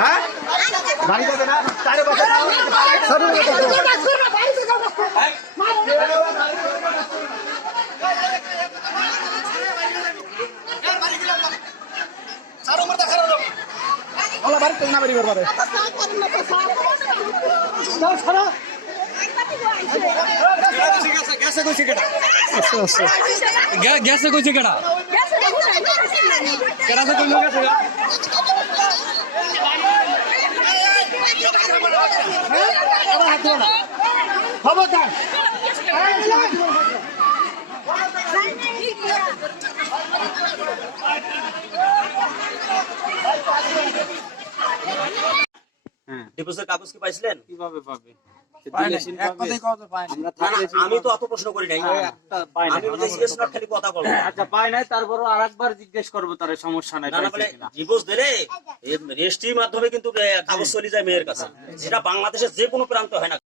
হ্যাঁ বাড়ি যাবে না চারে বছর ওলা বাড়ি থেকে না বাড়ি করবে সারা গ্যাসে কইছে কেডা গ্যাসে কইছে কেডা কেডা তো কইলো গ্যাসে খবরদার ডিভোর্সের কাগজ কি পাইছিলেন? কিভাবে পাবে? আমি তো অত প্রশ্ন করি নাই, আমি বুঝেছি খালি কথা বলবো। আচ্ছা পাই নাই, তারপরও আরেকবার জিজ্ঞেস করবো, তার সমস্যা নাই। ডিভোর্স দিলে রেজিস্ট্রির মাধ্যমে কিন্তু কাগজ চলে যায় মেয়ের কাছে, সেটা বাংলাদেশের যে কোনো প্রান্ত হয় না।